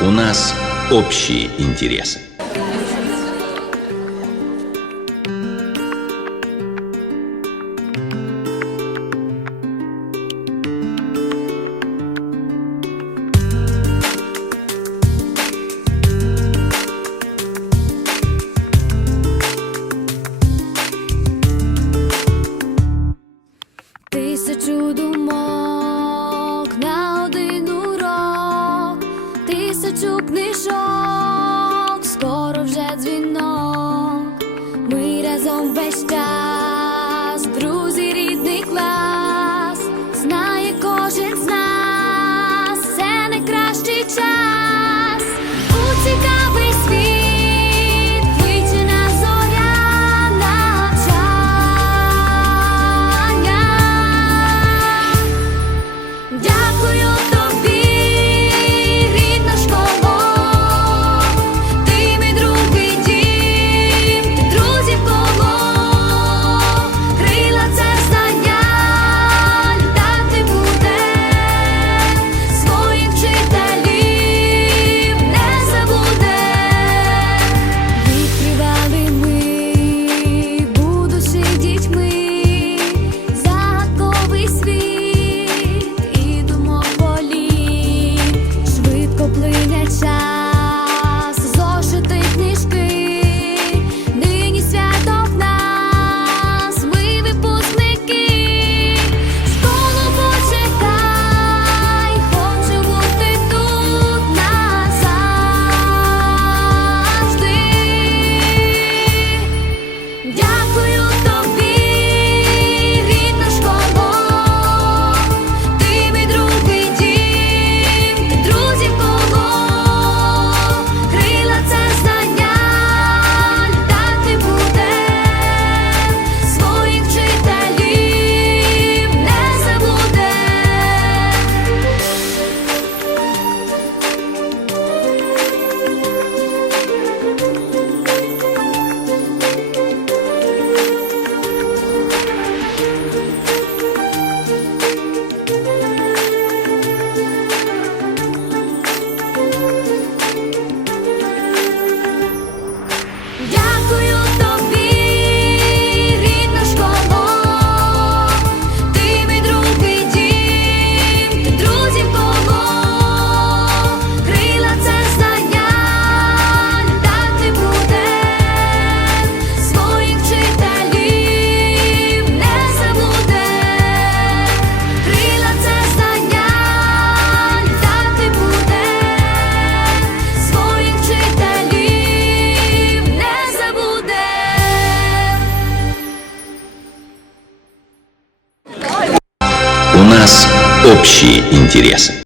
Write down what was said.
У нас общие интересы. Тисячу думок тисячу книжок, скоро вже дзвінок, ми разом весь час, друзі, рідний клас. allá. нас общие интересы.